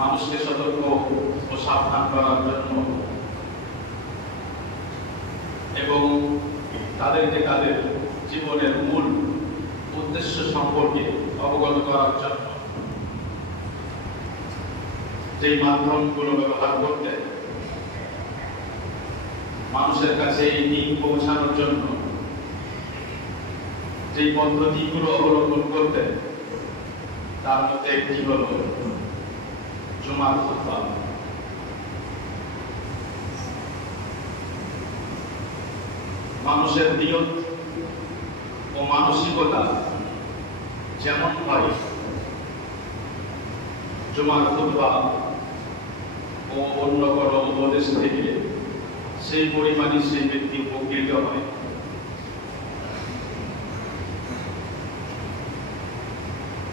মানুষকে সতর্ক ও সাবধান করার জন্য এবং তাদেরকে তাদের জীবনের মূল উদ্দেশ্য সম্পর্কে অবগত করার জন্য যে মাধ্যমগুলো ব্যবহার করতে মানুষের কাছে এই দিন পৌঁছানোর জন্য যে পদ্ধতিগুলো অবলম্বন করতে তার মধ্যে একটি হল জুমার খুতবা। মানুষের নিয়ত ও মানসিকতা যেমন হয় জুমার খুতবা ও অন্য কোনো উপদেশ থেকে সেই পরিমাণে সেই ব্যক্তি উপকৃত হয়।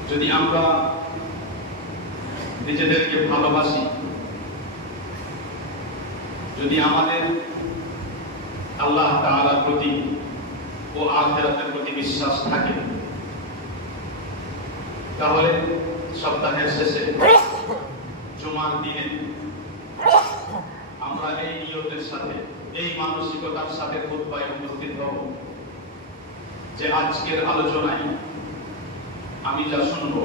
যদি আমরা নিজেদেরকে ভালোবাসি, যদি আমাদের আল্লাহ তাআলার প্রতি ও আখিরাতের প্রতি বিশ্বাস থাকে, তাহলে সপ্তাহের শেষে জুমার দিনে আমরা এই নিয়তের সাথে, এই মানসিকতার সাথে খুতবায় উপস্থিত হব যে আজকের আলোচনায় আমি যা শুনব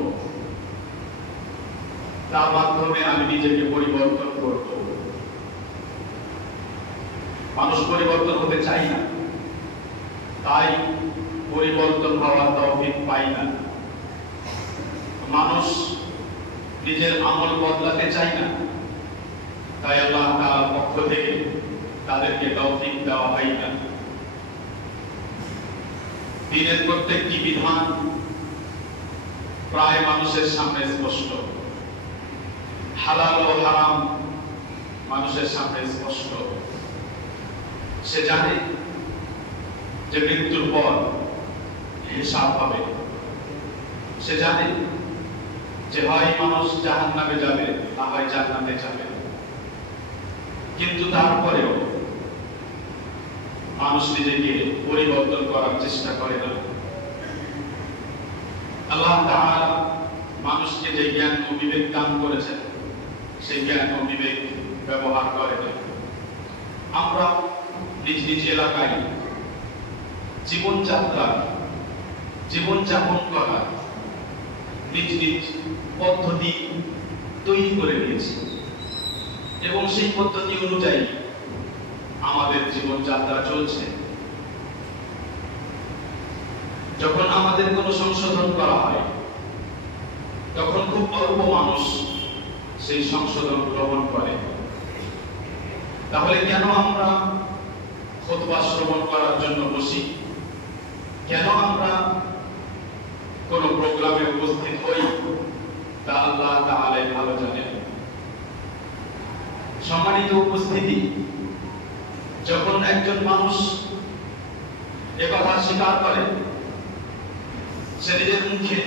তার মাধ্যমে আমি নিজেকে পরিবর্তন করব। মানুষ পরিবর্তন হতে চাই না, তাই পরিবর্তন হওয়ার তৌফিক পাই না। মানুষ নিজের আমল বদলাতে চায় না, তাই আল্লাহ তাআলার পক্ষ থেকে তাদেরকে তৌফিক দেওয়া হয় না। দিনের প্রত্যেকটি বিধান প্রায় মানুষের সামনে স্পষ্ট, হালাল ও হারাম মানুষের সামনে স্পষ্ট। সে জানে যে মৃত্যুর পর হিসাব হবে, সে জানে যে হয় মানুষ জাহান্নামে যাবে না হয় জান্নাতে যাবে, কিন্তু তারপরেও মানুষ নিজেকে পরিবর্তন করার চেষ্টা করে না। আল্লাহ তাআলা মানুষকে যে জ্ঞান ও বিবেক দান করেছেন, সেই জ্ঞান ও বিবেক ব্যবহার করে না। আমরা নিজ নিজ এলাকায় জীবনযাপন করার নিজ নিজ পদ্ধতি তৈরি করে নিয়েছি এবং সেই পদ্ধতি অনুযায়ী আমাদের জীবনযাত্রা চলছে। যখন আমাদের কোনো সংশোধন করা হয়, তখন খুব অল্প মানুষ সেই সংশোধন গ্রহণ করে। তাহলে কেন আমরা খুতবা শ্রবণ করার জন্য বসি? কেন আমরা কোন প্রোগ্রামে উপস্থিত হই? তা আল্লাহ তাআলাই ভালো জানেন। সম্মানিত উপস্থিতি, যখন একজন মানুষ একথা স্বীকার করে, সে নিজের মুখে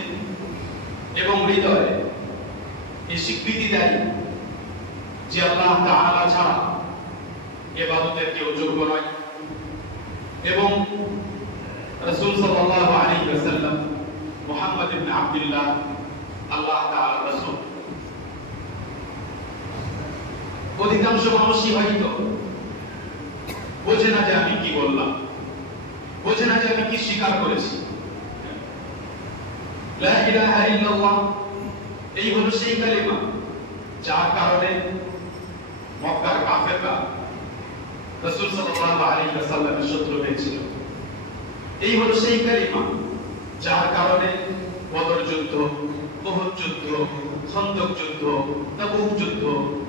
এবং হৃদয়ে এই স্বীকৃতি দেয় যে আল্লাহ তাআলা ছাড়া ইবাদতের কেউ যোগ্য নয় এবং রাসূল সাল্লাল্লাহু আলাইহি ওয়াসাল্লাম মুহাম্মদ ইবনে আব্দুল্লাহ আল্লাহ তাআলার রাসূল। অধিকাংশ মানুষই হয়তো বোঝে না যে আমি কি বললাম, বোঝে না যে আমি কি স্বীকার করেছি। লা ইলাহা ইল্লাল্লাহ এই হলো সেই কালিমা যার কারণে মক্কার কাফেররা রাসূল সাল্লাল্লাহু আলাইহি ওয়াসাল্লামের শত্রু হয়েছিল। এই হলো সেই কালিমা যার কারণে বদর যুদ্ধ, উহুদ যুদ্ধ, খন্দক যুদ্ধ, তাবুক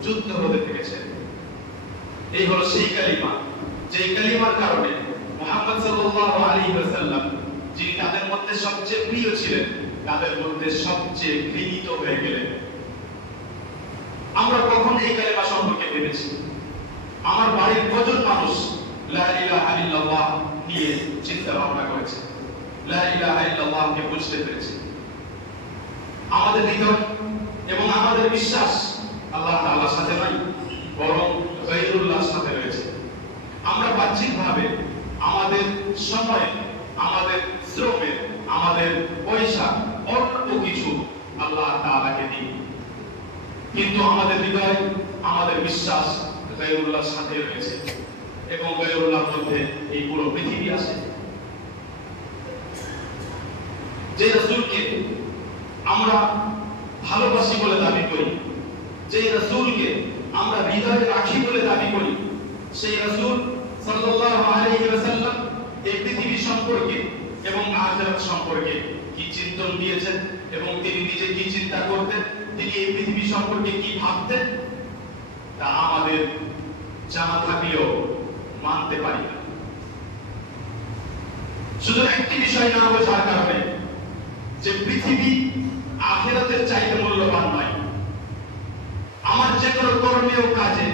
যুদ্ধ হতে থেকেছে। এই হলো সেই কালিমা, যে কালিমার কারণে মুহাম্মদ সাল্লাল্লাহু আলাইহি ওয়াসাল্লাম, যিনি তাদের মধ্যে সবচেয়ে প্রিয় ছিলেন, তাদের মধ্যে সবচেয়ে ঘৃণিত হয়ে গেলেন। আমরা কখন এই কালিমা সম্পর্কে ভেবেছি? আমার বাড়ির কজন মানুষ লা ইলাহা ইল্লাল্লাহ নিয়ে চিন্তা ভাবনা করেছে, লা ইলাহা ইল্লাল্লাহকে বুঝতে পেরেছে? আমাদের হৃদয় এবং আমাদের বিশ্বাস আল্লাহ তাআলার সাথে নয়, বরং গায়রুল্লাহর সাথে রয়েছে। আমরা বাহ্যিকভাবে আমাদের সময়, আমাদের শ্রমের, আমাদের পয়সা, অল্প কিছু আল্লাহ তাআলাকে দিই, কিন্তু আমাদের হৃদয়, আমাদের বিশ্বাস গায়রুল্লাহর সাথে রয়েছে এবং গায়রুল্লাহর মধ্যে এই পুরো পৃথিবী আছে। যে রাসূলকে আমরা ভালোবাসি বলে দাবি করি, যে রাসূলকে আমরা হৃদয়ে রাখি বলে দাবি করি, সেই রাসূল সাল্লাল্লাহু আলাইহি ওয়াসাল্লাম এই পৃথিবী সম্পর্কে এবং আখিরাত সম্পর্কে কি চিন্তন দিয়েছেন এবং তিনি নিজে কি চিন্তা করতেন, তিনি এই পৃথিবী সম্পর্কে কি ভাবতেন, তা আমাদের জানা থাকলেও মানতে পারি না। শুধু একটি বিষয় না বোঝার কারণে যে পৃথিবী আখিরাতের চাইতে মূল্যবান নয়। আমার যে কোনো কর্মে ও কাজে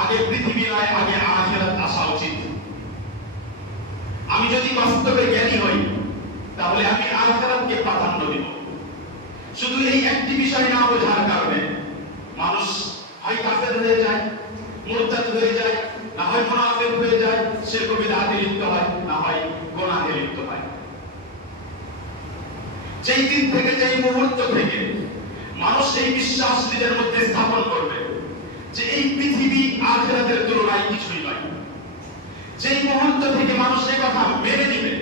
আগে পৃথিবী নয়, আগে আখিরাত আসা উচিত। আমি যদি বাস্তবে জ্ঞানী হই তাহলে আমি আখিরাতকে প্রাধান্য দেব। শুধু এই একটি বিষয় না বোঝার কারণে মানুষ হয় কাফের হয়ে যায়, মুরতাদ হয়ে যায়, না হয় মুনাফিক হয়ে যায়, শিরক বিদআতে লিপ্ত হয়, না হয় গুনাহে লিপ্ত হয়। যেই দিন থেকে, যেই মুহূর্ত থেকে মানুষ এই বিশ্বাস নিজের মধ্যে স্থাপন করবে যে এই পৃথিবী আখিরাতের তুলনায় কিছুই নয়, যেই মুহূর্ত থেকে মানুষ এই কথা মেনে নিবে,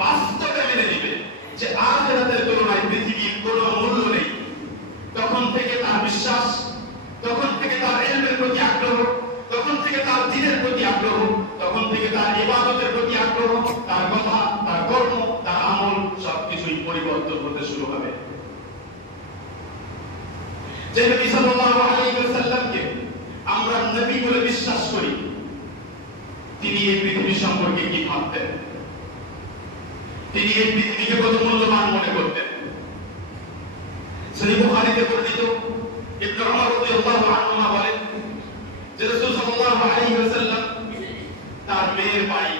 বাস্তবে মেনে নিবে যে আখিরাতের তুলনায় পৃথিবীর কোনো মূল্য নেই, তখন থেকে তার বিশ্বাস, তখন থেকে তার ইলমের প্রতি আগ্রহ, তখন থেকে তার দ্বীনের প্রতি আগ্রহ, তখন থেকে তার ইবাদতের প্রতি আগ্রহ, তার কথা, তার কর্ম, তার আমল সবকিছুই পরিবর্তন হতে শুরু হবে। যে নবী সাল্লাল্লাহু আলাইহি ওয়াসাল্লামকে আমরা নবী বলে বিশ্বাস করি, তিনি এই পৃথিবী সম্পর্কে কি ভাবতেন, তিনি এই পৃথিবীকে কত মূল্যবান মনে করতেন। সহিহ বুখারীতে বর্ণিত ইবনে উমর রাদিয়াল্লাহু আনহুমা বলেন যে রাসূল সাল্লাল্লাহু আলাইহি ওয়াসাল্লাম তার মেয়ের বাড়ি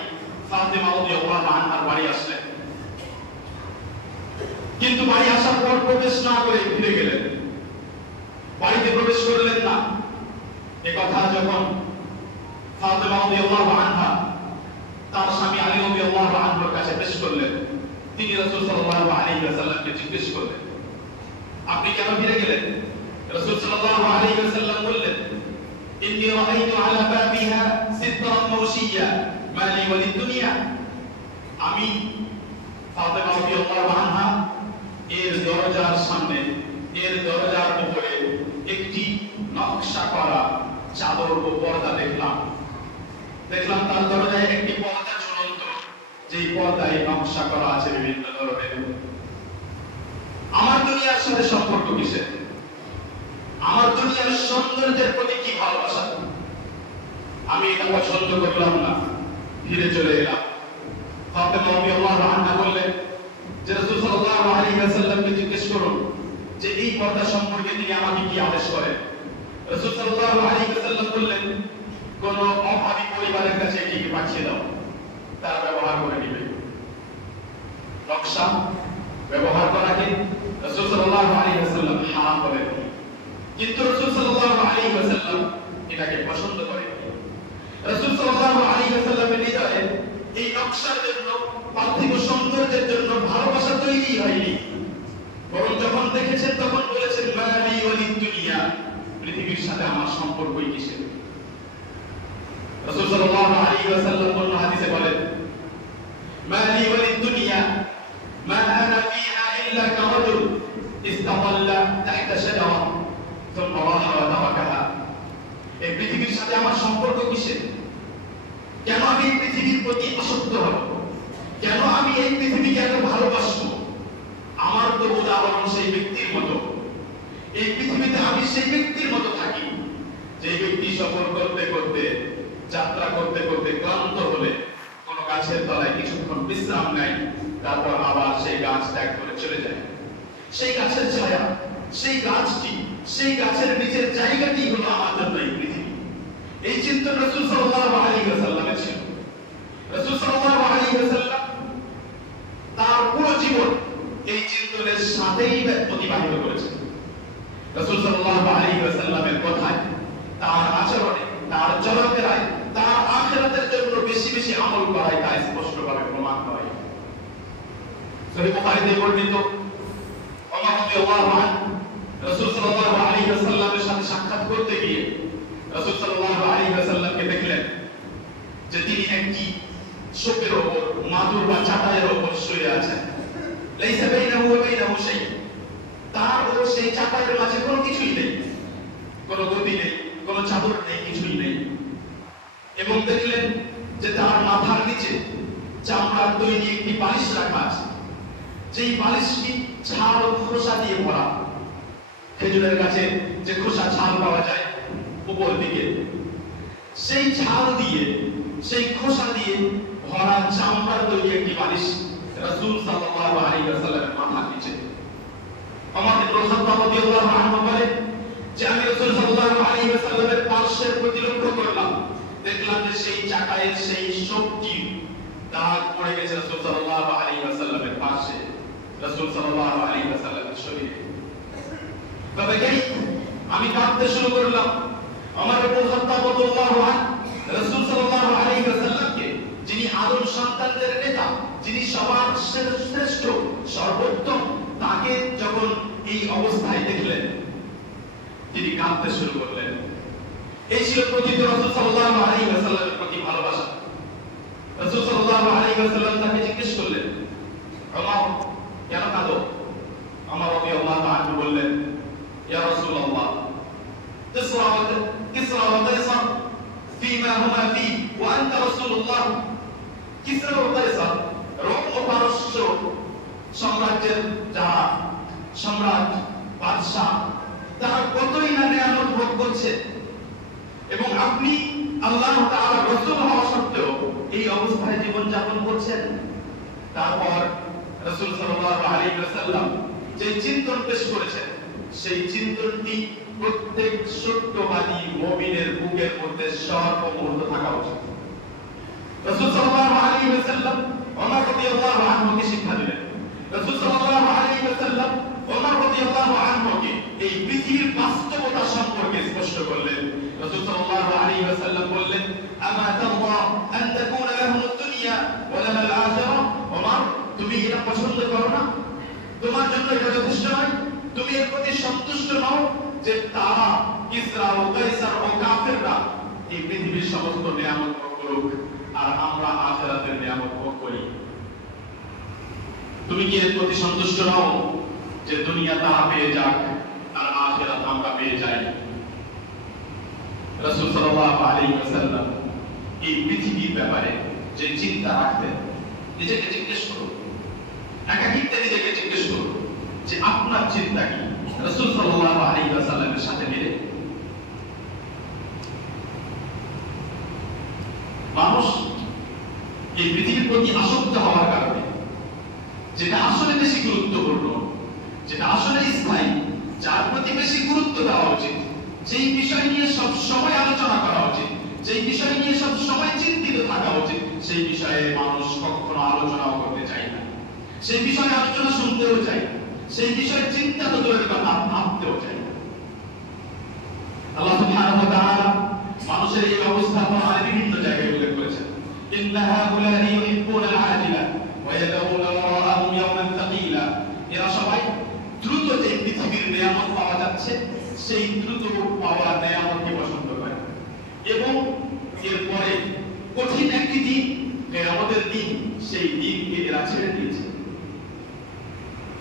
ফাতেমা রাদিয়াল্লাহু আনহার বাড়ি আসলেন, কিন্তু বাড়ি আসার পর প্রবেশ না করে ফিরে গেলেন, বাড়িতে প্রবেশ করলেন না। এই কথা যখন ফাতেমা রাদিয়াল্লাহু আনহা তার স্বামী আলী রাদিয়াল্লাহু আনহুর কাছে পেশ করলেন, তিনি রাসূল সাল্লাল্লাহু আলাইহি ওয়াসাল্লামকে জিজ্ঞেস করলেন, আপনি কেন ফিরে গেলেন? রাসূল সাল্লাল্লাহু আলাইহি ওয়াসাল্লাম বললেন, ইন্নী রাআইতু আলা বাবিহা সিতরান মাওশিয়া মা লি ওয়ালিদ দুনিয়া। আমি ফাতেমা রাদিয়াল্লাহু আনহা এর দরজার সামনে, এর দরজার উপরে একটি নকশা করা চাদর ও পর্দা দেখলাম তার দরজায় একটি পর্দা ঝুলন্ত, যেই পর্দায় নকশা করা আছে বিভিন্ন ধরনের। আমার দুনিয়ার সাথে সম্পর্ক কিসের? আমার দুনিয়ার সৌন্দর্যের প্রতি কি ভালোবাসা? আমি এটা পছন্দ করলাম না, ফিরে চলে এলাম। ফাতেমা রাদিয়াল্লাহু আনহা বললেন যে রাসূল সাল্লাল্লাহু আলাইহি ওয়াসাল্লামকে জিজ্ঞেস করুন যে এই পর্দা সম্পর্কে তিনি আমাকে কি আদেশ করেন। রাসূল সাল্লাল্লাহু আলাইহি ওয়াসাল্লাম বললেন, কোন অভাবী পরিবারের কাছে এটিকে পাঠিয়ে দাও, তারা ব্যবহার করে নেবে। নকশা ব্যবহার করাকে রাসূল সাল্লাল্লাহু আলাইহি ওয়াসাল্লাম হারাম করেন, কিন্তু রাসূল সাল্লাল্লাহু আলাইহি ওয়াসাল্লাম এটাকে পছন্দ করেন। রাসূল সাল্লাল্লাহু আলাইহি ওয়াসাল্লামের হৃদয়ে এই নকশার জন্য, পার্থিব সৌন্দর্যের জন্য ভালোবাসা তৈরি হয়নি, বরং যখন দেখেছেন তখন বলেছেন, মা লি ওয়ালিদ দুনিয়া, পৃথিবীর সাথে আমার সম্পর্কই কিসের? রাসূল সাল্লাল্লাহু আলাইহি ওয়াসাল্লাম অন্য হাদিসে বলেন, মা লি ওয়ালিদ দুনিয়া মা আনা ফিহা ইল্লা কারাজুল ইস্তাদাল্লা তাহতা শাজারা সুম্মা রাহা ওয়া তারাকাহা। এই পৃথিবীর সাথে আমার সম্পর্ক কিসের? কেন আমি এই পৃথিবীর প্রতি আসক্ত হব? কেন আমি এই পৃথিবীকে এত ভালোবাসবো? আমার তো উদাহরণ সেই ব্যক্তির মতো, এই পৃথিবীতে আমি সেই ব্যক্তির মতো থাকি যে ব্যক্তি সফর করতে করতে, যাত্রা করতে করতে ক্লান্ত হলে কোন গাছের তলায় কিছুক্ষণ বিশ্রাম নেয়, তারপর আবার সেই গাছ ত্যাগ করে চলে যায়। সেই গাছের ছায়া, সেই গাছটি, সেই গাছের নিচের জায়গাটি হলো আমার জন্য এই পৃথিবী। এই চিন্তা রাসূল সাল্লাল্লাহু আলাইহি ওয়াসাল্লামের ছিল। রাসূল সাল্লাল্লাহু আলাইহি ওয়াসাল্লাম তার পুরো জীবন এই চিন্তনের সাথেই অতিবাহিত করেছেন। রাসূল সাল্লাল্লাহু আলাইহি ওয়াসাল্লামের কথায়, তার আচরণে, তার চলাফেরায়, তার আখিরাতের জন্য বেশি বেশি আমল করায় তা স্পষ্টভাবে প্রমাণ হয়। সহিহ বুখারীতে বর্ণিত ওমর রাদিয়াল্লাহু আনহু রাসূল সাল্লাল্লাহু আলাইহি ওয়াসাল্লামের রাসূল সাল্লাল্লাহু আলাইহি ওয়াসাল্লামকে দেখলেন যে তিনি একটি শোকের উপর, মাদুর বা চাটাইয়ের উপর শুয়ে আছেন। লাইসা বাইনাহু ওয়া বাইনাহু শাই, তার ও সেই চাটাইয়ের মাঝে কোনো কিছুই নেই, কোনো গদি নেই, কোনো চাদর নেই, কিছুই নেই। এবং দেখলেন যে তার মাথার নিচে চামড়ার তৈরি একটি বালিশ রাখা আছে, যেই বালিশটি ছাল ও খোসা দিয়ে ভরা। খেজুরের গাছে যে খোসা ছাল পাওয়া যায় উপর দিকে, সেই ছাল দিয়ে, সেই খোসা দিয়ে ভরা চামড়ার তৈরি একটি বালিশ রাসূল সাল্লাল্লাহু আলাইহি ওয়াসাল্লামের মাথার নিচে। ওমর ইবনে খাত্তাব রাদিয়াল্লাহু আনহু বলে যে আমি রাসূল সাল্লাল্লাহু আলাইহি ওয়াসাল্লামের পার্শ্বের প্রতি লক্ষ্য করলাম, দেখলাম যে সেই চাকায়ের সেই শক্তি দাগ পড়ে গেছে রাসূল সাল্লাল্লাহু আলাইহি ওয়াসাল্লামের পাশে, রাসূল সাল্লাল্লাহু আলাইহি ওয়াসাল্লামের শরীরে। তবে আমি কাঁদতে শুরু করলাম। ওমর ইবনে খাত্তাব রাদিয়াল্লাহু আনহু রাসূল সাল্লাল্লাহু আলাইহি ওয়াসাল্লামকে, যিনি আদম সন্তানদের নেতা, যিনি সবার শ্রেষ্ঠ সর্বোত্তম, তাকে যখন এই অবস্থায় দেখলেন তিনি কাঁদতে শুরু করলেন। এই ছিল প্রকৃত রাসূল সাল্লাল্লাহু আলাইহি ওয়াসাল্লামের প্রতি ভালোবাসা। রাসূল সাল্লাল্লাহু আলাইহি ওয়াসাল্লাম তাকে জিজ্ঞেস করলেন, ওমর কেন কাঁদো? ওমর রাদিয়াল্লাহু আনহু বললেন, ইয়া রাসূলুল্লাহ, কিসরা ওয়া কায়সার ফীমা হুমা ফী ওয়া আনতা রাসূলুল্লাহ। কিসরা ও কায়সার, রোম ও পারস্য সাম্রাজ্যের যারা সম্রাট, বাদশাহ, তারা কতই না নিয়ামত ভোগ করছে, এবং আপনি আল্লাহ তাআলার রাসূল হওয়া সত্ত্বেও এই অবস্থায় জীবন যাপন করছেন। তারপর রাসূল সাল্লাল্লাহু আলাইহি ওয়াসাল্লাম যে চিন্তন পেশ করেছেন, সেই চিন্তনটি প্রত্যেক সত্যবাদী মুমিনের বুকের মধ্যে সর্বমুহূর্তে থাকা উচিত। রাসূল সাল্লাল্লাহু আলাইহি ওয়াসাল্লাম ওমর রাদিয়াল্লাহু আনহুকে শিক্ষা দিলেন। রাসূল সাল্লাল্লাহু আলাইহি ওয়াসাল্লাম ওমর রাদিয়াল্লাহু আনহুকে এই পৃথিবীর বাস্তবতা সম্পর্কে স্পষ্ট করলেন। রাসূল সাল্লাল্লাহু আলাইহি ওয়াসাল্লাম বললেন, আমা তাল্লাহ আন তাকুনা লাহুম দুনিয়া ওয়া লানা আল-আখিরাহ। ওমর, তুমি এটা পছন্দ করো না? তোমার জন্য এটা যথেষ্ট নয়? তুমি এর প্রতি সন্তুষ্ট নও যে তারা, কিসরা ও কায়সার ও কাফেররা এই পৃথিবীর সমস্ত নিয়ামত ভোগ করুক আর আমরা আখিরাতের নিয়ামত ভোগ করি? তুমি কি এর প্রতি সন্তুষ্ট নও যে দুনিয়া তারা পেয়ে যাক আর আখিরাত আমরা পেয়ে যাই? রাসূল সাল্লাল্লাহু আলাইহি ওয়াসাল্লাম এই পৃথিবীর ব্যাপারে যে চিন্তা রাখতেন, নিজেকে জিজ্ঞেস করুন, একাকিত্বে নিজেকে জিজ্ঞেস করুন যে আপনার চিন্তা কি রাসূল সাল্লাল্লাহু আলাইহি ওয়াসাল্লামের সাথে মিলে? মানুষ এই পৃথিবীর প্রতি আসক্ত হওয়ার কারণে, যেটা আসলে বেশি গুরুত্বপূর্ণ, যেটা আসলে স্থায়ী, যার প্রতি বেশি গুরুত্ব দেওয়া উচিত, যেই বিষয় নিয়ে সব সময় আলোচনা করা উচিত, যেই বিষয় নিয়ে সব সময় চিন্তিত থাকা উচিত, সেই বিষয়ে মানুষ কখনো আলোচনাও করতে চায় না, সেই বিষয়ে আলোচনা শুনতেও চায় না, সেই বিষয়ে চিন্তা তো দূরের কথা, ভাবতেও চায় না। আল্লাহ সুবহানাহু ওয়া তাআলা মানুষের এই অবস্থা কোরআনে বিভিন্ন জায়গায় উল্লেখ করেছেন। ইন্না হাউলা'i ইউহিব্বুনা আল-আজিলা ওয়া ইয়াদউনা ওয়ারাআহুম ইয়াওমান তাকিলা। এরা সবাই দ্রুত যে পৃথিবীর নিয়ামত পাওয়া যাচ্ছে, সেই দ্রুত পাওয়া নিয়ামতকে পছন্দ করে, এবং এরপরে কঠিন একটি দিন, কিয়ামতের দিন, সেই দিনকে এরা ছেড়ে দিয়েছে।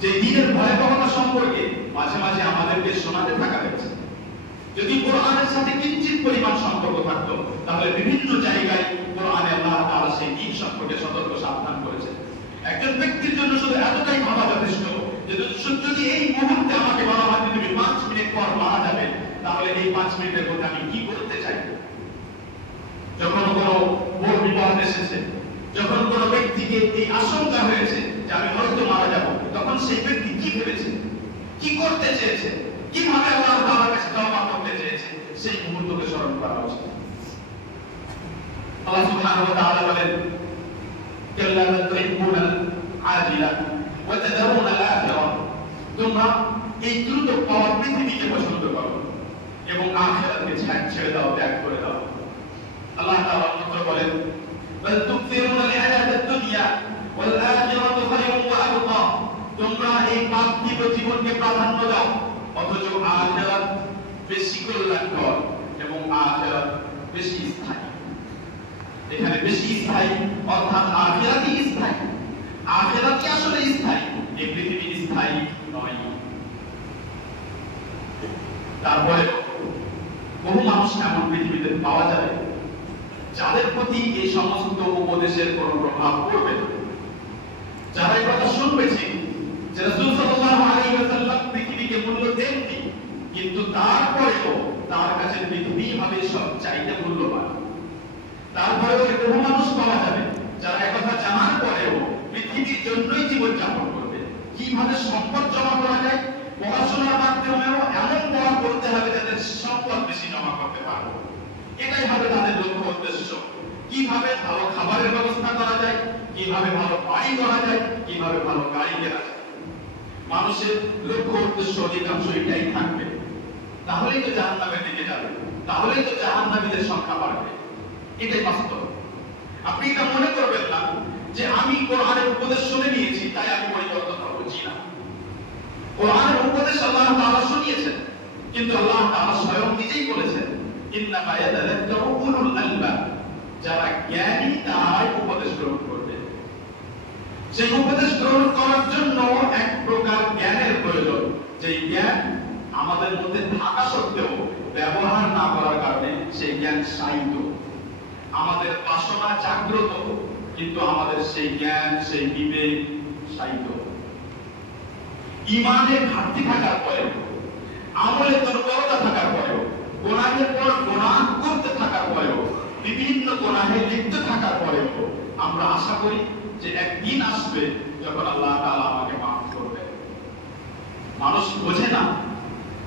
যে দিনের ভয়াবহতা সম্পর্কে মাঝে মাঝে আমাদেরকে শোনাতে থাকা হয়েছে। যদি কোরআনের সাথে কিঞ্চিত পরিমাণ সম্পর্ক থাকতো, তাহলে বিভিন্ন জায়গায় কোরআনে আল্লাহ তাআলা সেই দিন সম্পর্কে সতর্ক সাবধান করেছেন। একজন ব্যক্তির জন্য শুধু এতটাই ভাবা যথেষ্ট যে যদি এই মুহূর্তে আমাকে বলা হয় তুমি 5 মিনিট পর মারা যাবে, তাহলে এই 5 মিনিটের মধ্যে আমি কি করতে চাই? যখন কোনো বড় বিপদ এসেছে, যখন কোনো ব্যক্তিকে এই আশঙ্কা হয়েছে যে আমি হয়তো মারা যাব, তখন সেই ব্যক্তি কি ভেবেছে, কি করতে চেয়েছে, কিভাবে আল্লাহ তাআলার কাছে তওবা করতে চেয়েছে, সেই মুহূর্তকে স্মরণ করা উচিত। আল্লাহ সুবহানাহু ওয়া তাআলা বলেন, কাল্লা বাল তুহিব্বুনা আল-আজিলা ওয়া তাদারুনা আল-আখিরাহ। তোমরা এই দ্রুত পাওয়া পৃথিবীকে পছন্দ করো এবং আখিরাতকে ছেড়ে দাও, ত্যাগ করে দাও। আল্লাহ তাআলা অন্যত্র বলেন, বাল তুকসিরুনা আল-হায়াত ad-দুনিয়া ওয়াল আখিরাতু খায়রুন ওয়া আবকা। তোমরা এই পার্থিব জীবনকে প্রাধান্য দাও, অথচ আখিরাত বেশি কল্যাণকর, এবং আখিরাত বেশি স্থায়ী। এখানে বেশি স্থায়ী অর্থাৎ আখিরাতই স্থায়ী। আখিরাতই আসলে স্থায়ী, এই পৃথিবী স্থায়ী নয়। তারপরে বহু মানুষ এমন পৃথিবীতে পাওয়া যাবে যাদের প্রতি এই সমস্ত উপদেশের কোনো প্রভাব পড়বে না। যারা এই কথা শুনবে ঠিক যে রাসূল সাল্লাল্লাহু আলাইহি ওয়াসাল্লাম পৃথিবীকে মূল্য দেননি, কিন্তু তারপরেও তার কাছে পৃথিবী হবে সবচাইতে মূল্যবান। তারপরেও বহু মানুষ পাওয়া যাবে যারা এই কথা জানার পরেও পৃথিবীর জন্যই জীবনযাপন করবে। কিভাবে সম্পদ জমা করা যায়, পড়াশোনার মাধ্যমেও এমন পড়া করতে হবে যাতে সম্পদ বেশি জমা করতে পারবো, এটাই হবে তাদের লক্ষ্য উদ্দেশ্য। কিভাবে ভালো খাবারের ব্যবস্থা করা যায়, কিভাবে ভালো বাড়ি করা যায়, কিভাবে ভালো গাড়ি কেনা যায়, মানুষের লক্ষ্য উদ্দেশ্য অধিকাংশ এটাই থাকবে। তাহলেই তো জাহান্নামের দিকে যাবে, তাহলেই তো জাহান্নামীদের সংখ্যা বাড়বে। এটাই বাস্তব। আপনি এটা মনে করবেন না যে আমি কোরআনের উপদেশ শুনে নিয়েছি তাই আমি পরিবর্তন হবো, জি না। কোরআনের উপদেশ আল্লাহ তাআলা শুনিয়েছেন, কিন্তু আল্লাহ তাআলা স্বয়ং নিজেই বলেছেন ইন্নামা ইয়াতাযাক্কারু উলুল আলবাব, যারা জ্ঞানী তারাই উপদেশ গ্রহণ করবে। সেই উপদেশ গ্রহণ করার জন্য এক প্রকার জ্ঞানের প্রয়োজন, যে জ্ঞান আমাদের মধ্যে থাকা সত্ত্বেও ব্যবহার না করার কারণে সেই জ্ঞান শায়িত। আমাদের বাসনা জাগ্রত, কিন্তু আমাদের সেই জ্ঞান, সেই বিবেক শায়িত। ঈমানে ঘাটতি থাকার পরেও, আমলে দুর্বলতা থাকার পরেও, গুনাহের পর গুনাহ করতে থাকার পরেও, বিভিন্ন গুনাহে লিপ্ত থাকার পরেও আমরা আশা করি যে একদিন আসবে যখন আল্লাহ তাআলা আমাকে মাফ করবেন। মানুষ বোঝে না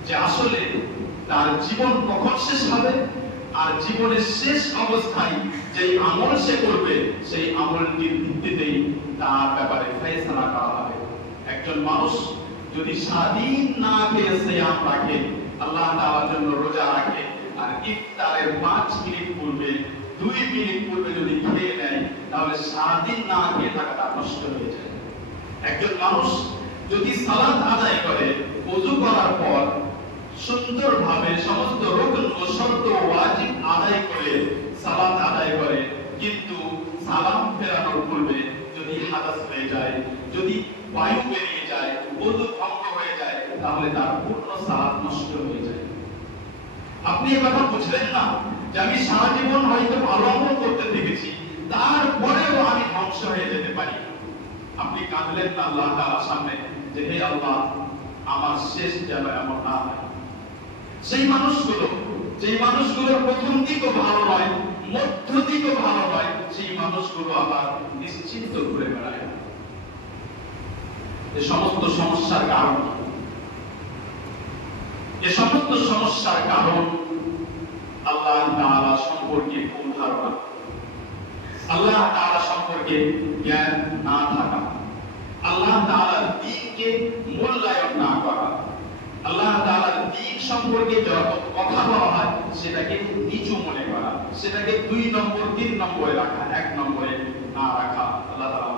যে আসলে তার জীবন কখন শেষ হবে, আর জীবনের শেষ অবস্থায় যে আমল সে করবে সেই আমলটির ভিত্তিতেই তার ব্যাপারে ফয়সালা করা হবে। একজন মানুষ যদি সারাদিন না খেয়ে সিয়াম রাখে, আল্লাহ তাআলার জন্য রোজা রাখে, আর ইফতারের 5 মিনিট পূর্বে 2 মিনিট পূর্বে যদি খেয়ে নেয়, তাহলে সারাদিন না খেয়ে থাকা তার নষ্ট হয়ে যায়। একজন মানুষ যদি সালাত আদায় করে, ওযু করার পর সুন্দরভাবে সমস্ত রুকন ও শর্ত ওয়াজিব আদায় করে সালাত আদায় করে, কিন্তু সালাম ফেরানোর পূর্বে যদি হাদাস হয়ে যায়, যদি বায়ু বেরিয়ে যায়, ওযু ভঙ্গ হয়ে যায়, তাহলে তার পূর্ণ সালাত নষ্ট হয়ে যায়। আপনি এই কথা বুঝলেন না যে আমি সারা জীবন হয়তো ভালো আমল করতে থেকেছি, তারপরেও আমি ধ্বংস হয়ে যেতে পারি। আপনি কাঁদলেন না আল্লাহ তাআলার সামনে যে হে আল্লাহ, আমার শেষ যেন এমন না হয়। সেই মানুষগুলোর প্রথম দিকও ভালো নয়, মধ্য দিকও ভালো নয়, সেই মানুষগুলো আবার নিশ্চিন্ত ঘুরে বেড়ায়। এই সমস্ত সমস্যার কারণ, আল্লাহ তাআলা সম্পর্কে ভুল ধারণা, আল্লাহ তাআলা সম্পর্কে জ্ঞান না থাকা, আল্লাহ তাআলার দ্বীনকে মূল্যায়ন না করা, আল্লাহ তাআলার দ্বীন সম্পর্কে যত কথা বলা হয় সেটাকে নিচু মনে করা, সেটাকে 2 নম্বর 3 নম্বরে রাখা, 1 নম্বরে না রাখা। আল্লাহ তাআলা